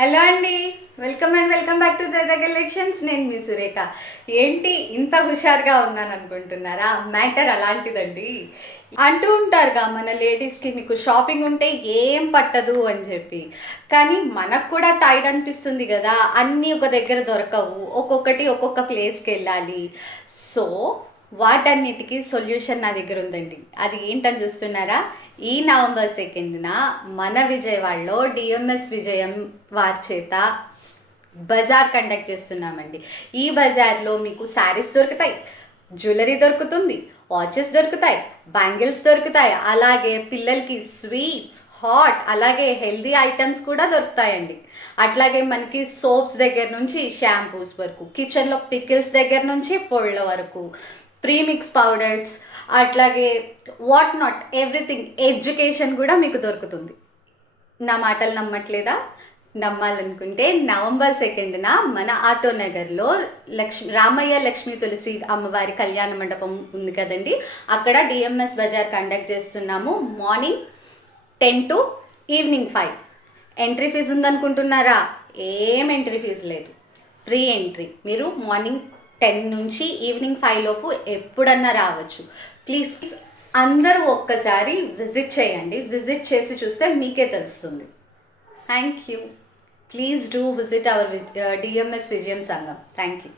Hello అండి, welcome back to the collections. నేను మీ సురేఖ. ఏంటి ఇంత హుషారుగా ఉన్నాను అనుకుంటున్నారా? మ్యాటర్ అలాంటిదండి. అంటూ ఉంటారుగా మన లేడీస్కి, మీకు షాపింగ్ ఉంటే ఏం పట్టదు అని చెప్పి. కానీ మనకు కూడా టైడ్ అనిపిస్తుంది కదా, అన్నీ ఒక దగ్గర దొరకవు, ఒక్కొక్కటి ఒక్కొక్క ప్లేస్కి వెళ్ళాలి. సో వాటన్నిటికీ సొల్యూషన్ నా దగ్గర ఉందండి. అది ఏంటని చూస్తున్నారా? ఈ నవంబర్ 2న మన విజయవాడలో డిఎంఎస్ విజయం వారి చేత బజార్ కండక్ట్ చేస్తున్నామండి. ఈ బజార్లో మీకు శారీస్ దొరుకుతాయి, జ్యువెలరీ దొరుకుతుంది, వాచెస్ దొరుకుతాయి, బ్యాంగిల్స్ దొరుకుతాయి, అలాగే పిల్లలకి స్వీట్స్, హాట్, అలాగే హెల్దీ ఐటమ్స్ కూడా దొరుకుతాయండి. అట్లాగే మనకి సోప్స్ దగ్గర నుంచి షాంపూస్ వరకు, కిచెన్లో పికిల్స్ దగ్గర నుంచి పొళ్ళ వరకు, ప్రీమిక్స్ పౌడర్స్, అట్లాగే వాట్ నాట్ ఎవ్రీథింగ్, ఎడ్యుకేషన్ కూడా మీకు దొరుకుతుంది. నా మాటలు నమ్మట్లేదా? నమ్మాలనుకుంటే నవంబర్ 2న మన ఆటోనగర్లో రామయ్య లక్ష్మీ తులసి అమ్మవారి కళ్యాణ మండపం ఉంది కదండి, అక్కడ డిఎంఎస్ బజార్ కండక్ట్ చేస్తున్నాము. Morning 10 to evening 5. Entry fee ఉందనుకుంటున్నారా? ఏం ఎంట్రీ ఫీజు లేదు, ఫ్రీ ఎంట్రీ. మీరు మార్నింగ్ 10 నుంచి ఈవినింగ్ 5 లోపు ఎప్పుడన్నా రావచ్చు. ప్లీజ్ అందరూ ఒక్కసారి విజిట్ చేయండి. విజిట్ చేసి చూస్తే మీకే తెలుస్తుంది. Thank you. Please do visit our DMs విజయం సంఘం. Thank you.